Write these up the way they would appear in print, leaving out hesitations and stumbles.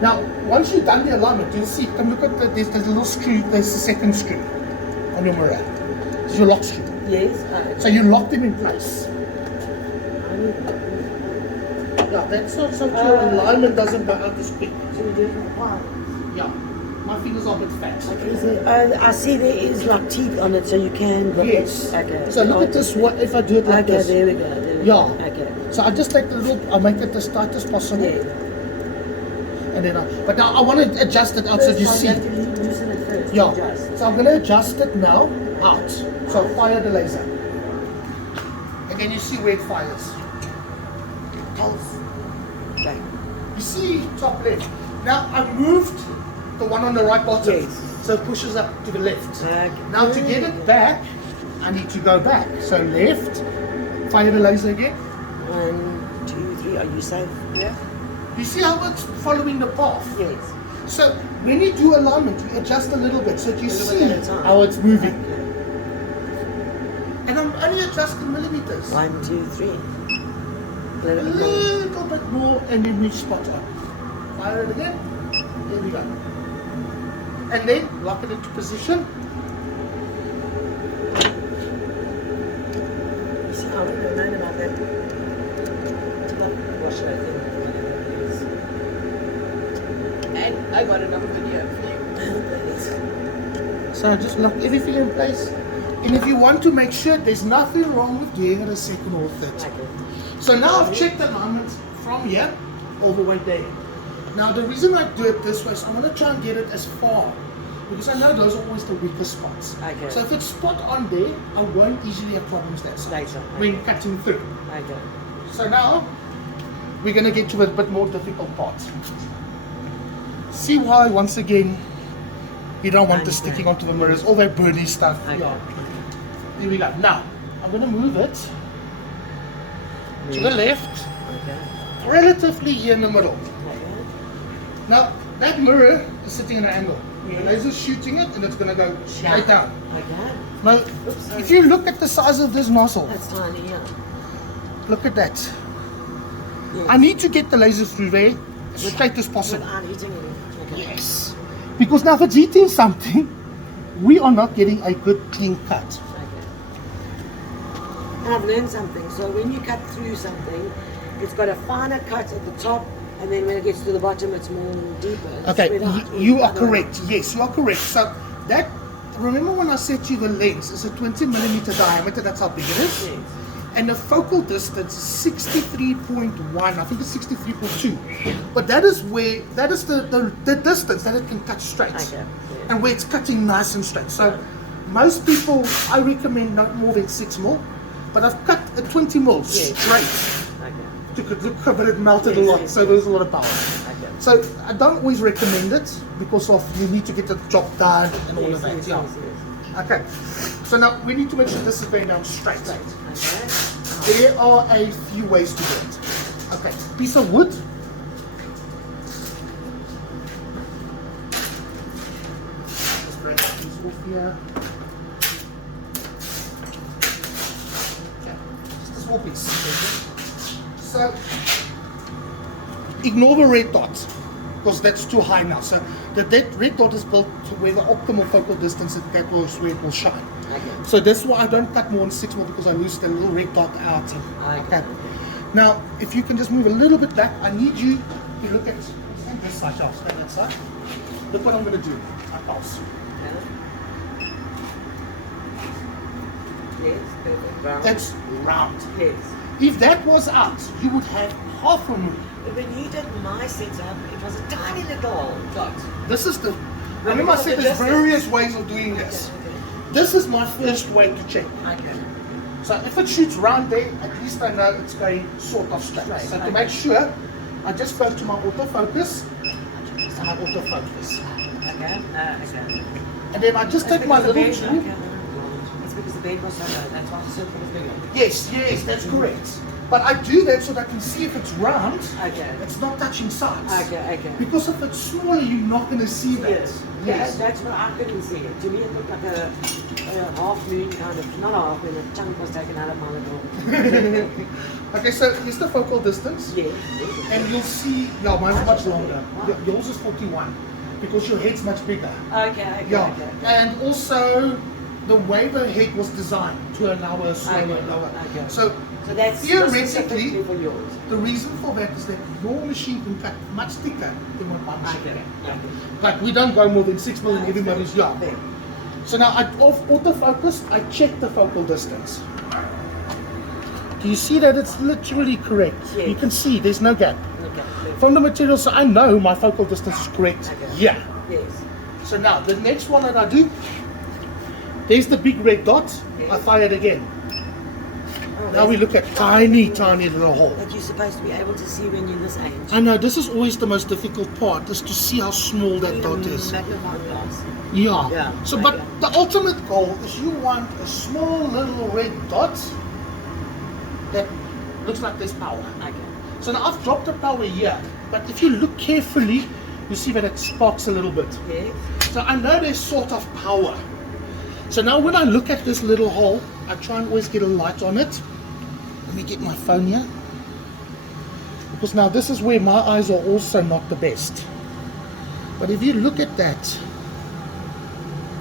Now, once you've done the alignment, you'll see, come look at there's a little screw, there's the second screw on your mirror. It's your lock screw. Yes. So you lock them in place. Yeah, that's not so your alignment doesn't go out as quick. So you do it from the palm. Yeah, my fingers are a bit fat. I see there is like teeth on it, so you can grip Yes. it. Okay. So look at this, what if I do it like this? There we go. Yeah. Okay. So I just take the little, I make it as tight as possible. Yeah. And then but now I want to adjust it out so you see. You have to loosen it first. Yeah. Adjust. So I'm going to adjust it now out. So fire the laser. Again, you see where it fires. Pulse. Okay. You see top left. Now I've moved the one on the right bottom. Yes. So it pushes up to the left. Okay. Now to get it back, I need to go back. So left, fire the laser again. 1, 2, 3. Are you safe? Yeah. You see how it's following the path? Yes. So when you do alignment, you adjust a little bit so that you see bit at a time. how it's moving. Okay. And I'm only adjusting millimeters. 1, 2, 3. A little bit more and then we spot on. Fire it again. There we go. And then lock it into position. You see, I don't know about that. Wash it, I think. And I got another video for you. So just lock everything in place. And if you want to make sure there's nothing wrong with doing it a second or third. Okay. So now I've checked the alignment from here all the way there. Now the reason I do it this way is I want to try and get it as far, because I know those are always the weakest spots. Okay. So if it's spot on there, I won't easily have problems that side Later. when cutting through. Okay. So now we're going to get to a bit more difficult part. See why once again you don't want this sticking onto the mirrors, all that burny stuff. Okay. Yeah. Here we go. Now I'm going to move it to the left, Okay. relatively here in the middle. Okay. Now that mirror is sitting at an angle. Your laser's shooting it and it's going to go straight down. Okay. Now if you look at the size of this nozzle, That's tiny, yeah. look at that. Yes. I need to get the laser through there as straight as possible. Without eating it. Okay. Yes. Because now if it's eating something, we are not getting a good clean cut. Okay. And I've learned something. So when you cut through something, it's got a finer cut at the top, and then when it gets to the bottom, it's more deeper. It's Okay, spread out. you are correct. Yes, you are correct. So that, remember when I said to you the lens is a 20mm diameter, that's how big it is? Yes. And the focal distance is 63.1, I think it's 63.2. But that is where, that is the distance that it can cut straight. Okay. Yeah. And where it's cutting nice and straight. So most people, I recommend not more than 6 mil, but I've cut a 20 mil straight. Okay. Look, but it melted a Yes, lot, yes, so there's a lot of power. Okay. So I don't always recommend it because of you need to get the job done and all of that. Yes, Yeah. yes, yes. Okay. So now we need to make sure this is going down straight. Okay. There are a few ways to do it. Okay. Piece of wood. Just break that piece off here. Okay. Just a small piece. So ignore the red dot because that's too high now. So the red dot is built to where the optimal focal distance is, that was where it will shine. Okay. So that's why I don't cut more than 6 mil because I lose the little red dot out. Okay. Now, if you can just move a little bit back, I need you to look at this side, I'll stand that side. Look what I'm going to do. I pulse. Yes, perfect. Round. That's round. Yes. If that was out, you would have half a mil. When you did my setup, it was a tiny little dot. This is the. Remember, I said there's various ways of doing this. Okay. This is my first way to check. Okay. So if it shoots round there, at least I know it's going sort of straight. Right, So to okay. make sure, I just go to my autofocus and I autofocus. Okay. Okay. And then I just take my little tool. It's because the bed was so low. That's why the circle was bigger. Yes, yes, that's correct. But I do that so that I can see if it's round, Okay. it's not touching sides. Okay. Because if it's smaller, you're not going to see that. Yes. That's what I couldn't see it. To me, it looked like a half moon kind of, not a half moon, a chunk was taken out of my little. Okay, so here's the focal distance. Yeah. And you'll see, yeah, mine's much longer. Wow. Yours is 41 because your head's much bigger. Okay. Yeah, and also the way the head was designed to allow a slower lower. Okay. So that's theoretically, specifically for yours. the reason for that is that your machine can cut much thicker than what my machine can. But we don't go more than 6 million everybody's yard. So now off autofocus, I check the focal distance. Do you see that it's literally correct? Yes. You can see there's no gap. Okay. From the material, so I know my focal distance is correct. Okay. Yeah. Yes. So now the next one that I do, there's the big red dot. Yes. I fire it again. Oh, Now we look at tiny little hole. that you're supposed to be able to see when you're this age. I know this is always the most difficult part, is to see how small that dot is. Magnifying glass. Yeah. Yeah, So, okay. but the ultimate goal is you want a small little red dot that looks like there's power. Okay. So now I've dropped the power here, but if you look carefully, you see that it sparks a little bit. Yes. So I know there's sort of power. So now when I look at this little hole, I try and always get a light on it. Let me get my phone here. Because now this is where my eyes are also not the best. But if you look at that,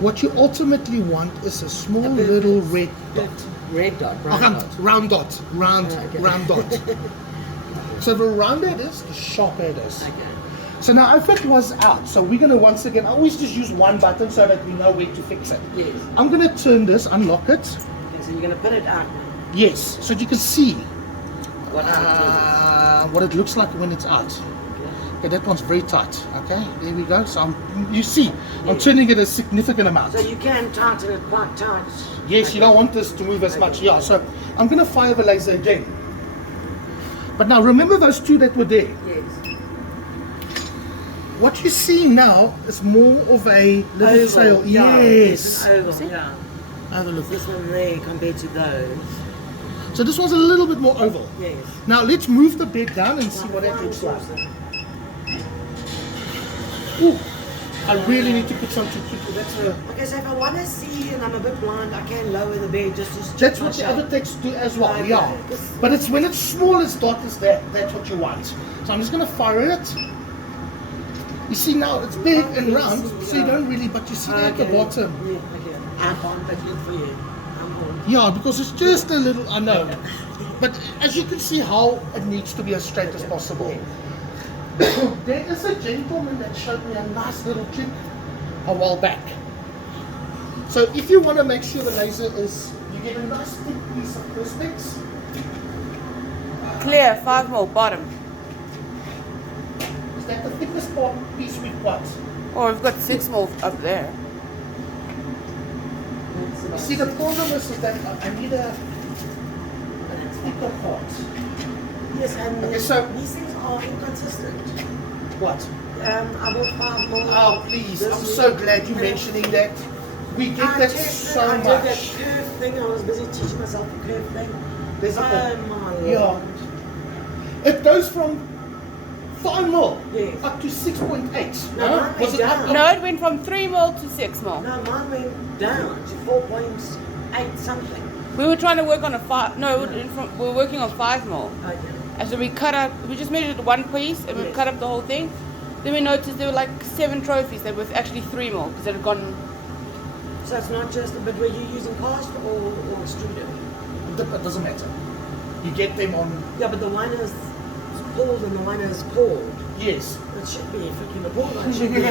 what you ultimately want is a small little red dot. Red dot, brown dot. Round dot. Round dot. So the rounder it is, the sharper it is. Okay. So now if it was out, so we're going to once again, I always just use one button so that we know where to fix it. Yes. I'm going to turn this, unlock it. Okay, so you're going to put it out now. Yes, so you can see What what it looks like when it's out. Okay, that one's very tight. Okay, there we go. So you see, I'm turning it a significant amount. So you can tighten it quite tight. Yes, you don't want this to move as much. Yeah, so I'm going to fire the laser again. But now remember those two that were there. Yes. What you see now is more of a little Oval. sail. Yeah, Yes. it's an oval. Yeah. Have a look. This one there compared to those. So this one's a little bit more oval. Yes. Now let's move the bed down and see what it looks like. Ooh, I really need to put something quicker. That's a. Okay, so if I want to see and I'm a bit blind, I can lower the bed just to That's my what the shape. other texts do as well. Okay. Yeah. But it's when it's smallest dot is that. That's what you want. So I'm just gonna fire it. You see now it's big and round, so you don't really. But you see at the bottom. Yeah, okay. I'm on, but good for you. I'm on. Yeah, because it's just a little. I know. But as you can see how it needs to be as straight as possible. There is a gentleman that showed me a nice little trick a while back. So if you want to make sure the laser is, you get a nice thick piece of perspex. Clear, 5 more, bottom. Is that the thickest part piece we've got? Or we've got 6 more up there. You see, the problem is that I need a thicker part. Yes, and Okay, so- these things are inconsistent. What? I bought 5 more. Oh, please. This I'm week. so glad you're mentioning that. We get that so I did much. that curve thing. I was busy teaching myself the curve thing. There's a my Yeah. Lord. It goes from 5 mil Yes. up to 6.8. No, mine Was went it down. up? No, it went from 3 mil to 6 mil. No, mine went down to 4.8 something. We were trying to work on a 5, no, we were working on 5 mil. Okay. And so we cut up, we just measured one piece and we Yes. cut up the whole thing. Then we noticed there were like 7 trophies that were actually 3 mil because it had gone. So it's not just, but were you using cast or extruder? It doesn't matter. You get them on. Yeah, but the one is pulled and the one is pulled. Yes. It should be freaking the pulled one should be.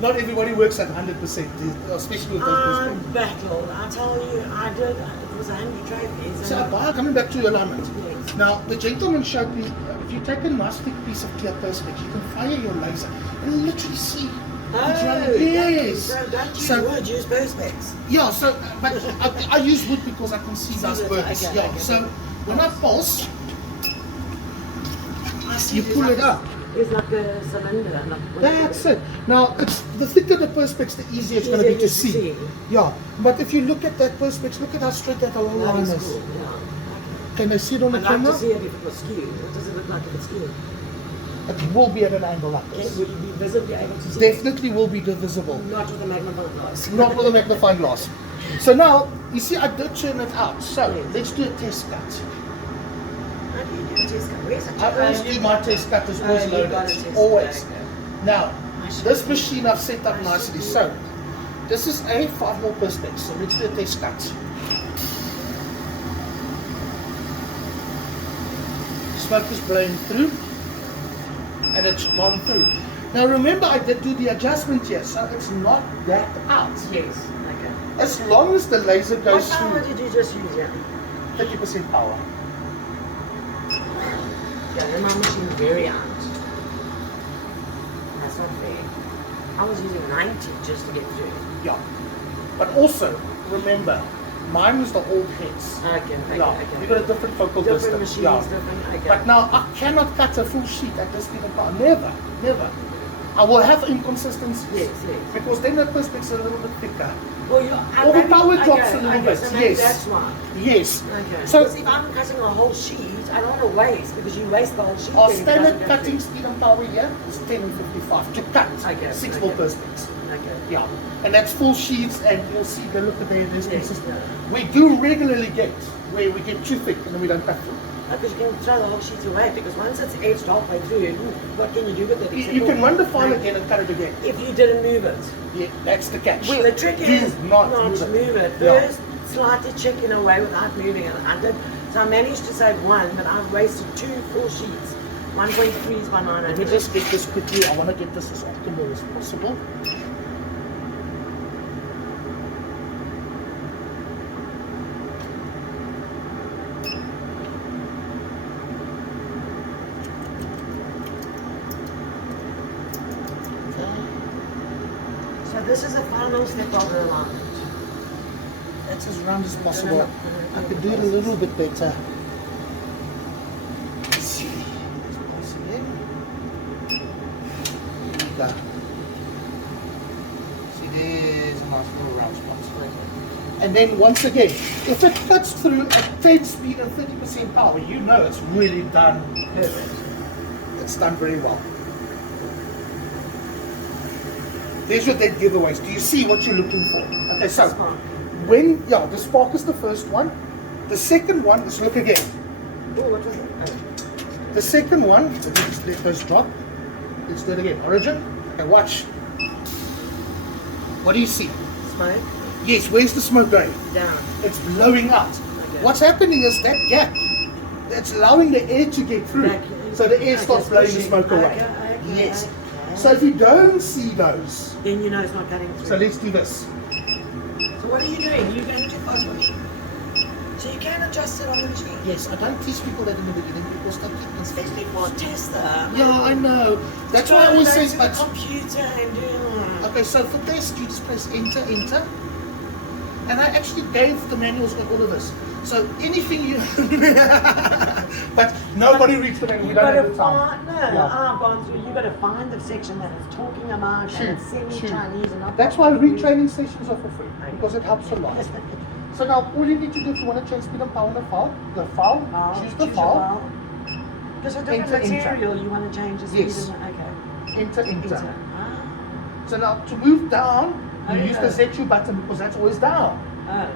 Not everybody works at 100%, especially with those I perspex. battled. I tell you, I did. It was a hungry trophy. So, coming back to alignment. Yes. Now, the gentleman showed me, if you take a nice thick piece of clear perspex, you can fire your laser and literally see. it's running. Yes. Don't use So- wood, use perspex. Yeah, so, but I use wood because I can see See those that, burns. okay, Yeah, okay. so when I pulse, you pull it up. It's like a cylinder. That's it. Now, it's the thicker the perspex, the easier it's going to be to see. Yeah, but if you look at that perspex, look at how straight that whole line is. Cool. Can I see it on the I'd like camera? to see it if it was skewed. What does it look like if it's skewed? It will be at an angle like this. Will you be visibly able to see Definitely will be visible. it? Not with a magnifying glass. Not with a magnifying glass. So now, you see, I did turn it out. So let's do a test cut. How do you do a test cut? Where's it? I always do my test cut as always you got a loaded. test Always. cut, okay. Now, this machine I've set up nicely. So, this is a 5mm perspex. So let's do a test cut. Smoke is blowing through, and it's gone through. Now remember, I did do the adjustment here, so it's not that out. Yes. Okay. As long as the laser What goes power through did you just use here? 30% power. Yeah, then my machine's very out. That's not fair. I was using 90 just to get through. Yeah. But also, remember, mine was the old heads. Okay, Yeah. You got a different focal different distance. machines, Yeah. different. Okay. But now I cannot cut a full sheet at this given power. Never, never. I will have inconsistencies. Yes, yes. Because then the perspex is a little bit thicker. Well, Or the power drops a little bit, So maybe yes. that's why. Yes. Okay. So because if I'm cutting a whole sheet, I don't want to waste because you waste the whole sheet. our then it standard doesn't go cutting through. speed and power here is 10 and 55 to cut Okay, 6mm okay. perspex. Okay. Yeah. And that's full sheets, and you'll see the look at there, there's Yes. consistent. We do regularly get where we get too thick and then we don't cut through. Because you can throw the whole sheet away because once it's edged halfway through, what can you do with it? You can run the file again and cut it again. If you didn't move it. Yeah, that's the catch. The trick Do is not move it. Yeah. First, slightly chicken away without moving it. I did, so I managed to save one, but I've wasted 2 full sheets. 1.3 is by 900. Let me just get this quickly. I want to get this as optimal as possible. So this is the final step of the alignment. That's as round as possible. I could do it a little bit better. Let's see. Let's pass again. There we go. See, there's a nice little round spot. And then once again, if it cuts through at 10 speed and 30% power, you know it's really done perfect. It's done very well. There's your dead giveaways. Do you see what you're looking for? Okay, so when, the spark is the first one. The second one is, look again. Oh, what was it? The second one, let me just let those drop. Let's do it again. Origin. Okay, watch. What do you see? Smoke. Yes, where's the smoke going? Down. It's blowing out. Okay. What's happening is that gap, it's allowing the air to get through. So the air starts blowing the smoke away. Yes. So if you don't see those, then you know it's not cutting through. so let's do this. So what are you doing? You're going too fast for me. So you can adjust it on the machine. Yes, I don't teach people that in the beginning because they keep things. Especially for a tester. Yeah, I know. That's why I always say, the but computer and doing. okay, so for test, you just press enter, enter. And I actually gave the manuals with all of this. So anything you, but nobody reads the manual. We don't have the time. I've gone through. You got to find the section that it's talking about and it's semi-Chinese and not. That's why retraining sessions are for free because it helps a lot. So now all you need to do if you want to change speed and power on the file, choose the file. Because a different Enter, material, you want to change the speed. Yes. Okay. Enter, enter. Enter. So now to move down, you Oh, use the yeah. ZU button because that's always down. Oh.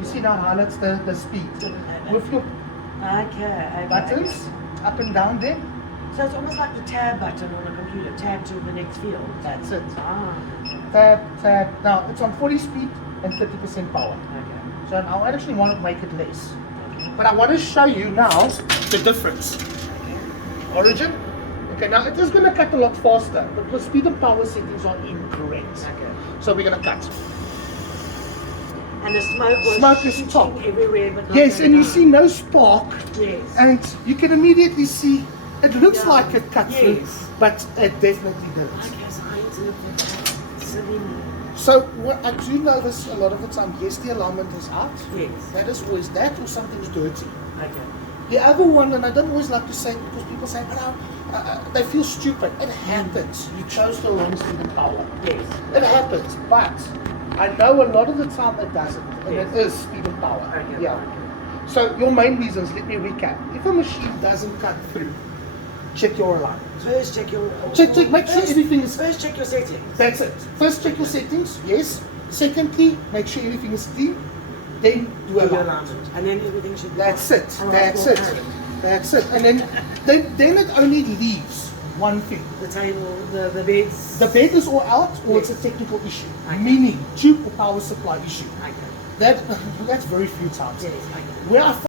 You see now highlights the speed. With your Okay. buttons, up and down there, So it's almost like the tab button on a computer. Tab to the next field. that's it. Ah. Tab, tab. Now it's on 40 speed and 30% power. Okay. So now I actually want to make it less. Okay. But I want to show you now the difference. Origin. Okay, now it is going to cut a lot faster, but the speed and power settings are incorrect. Okay. So we're going to cut. And the smoke was Smoke is shooting top. everywhere, but not Yes, going and you down. see no spark, Yes. and you can immediately see it looks Yeah. like it cut through, Yes. but it definitely didn't. Okay, so I need to look at that. Silly me. So what I do know this a lot of the time, yes, the alignment is out. Yes. That is always that, or something's dirty. Okay. The other one, and I don't always like to say it because people say, but they feel stupid. It happens. You chose the wrong speed and power. Yes. It happens, but I know a lot of the time it doesn't, and Yes. it is speed and power. Okay. Yeah. So your main reasons, let me recap. If a machine doesn't cut through, check your alignment. First, check your. Make sure everything is. First, check your settings. That's it. First, check your settings. Yes. Secondly, make sure everything is clean. Then do Your alignment. alignment, and then everything should be. That's fine. it. Otherwise That's we'll it. have it. That's it. And then it only leaves one thing. The table, the beds. The bed is all out, or Yes. it's a technical issue, Okay. meaning tube or power supply issue. Okay. That's very few times. Yes. Okay. Where I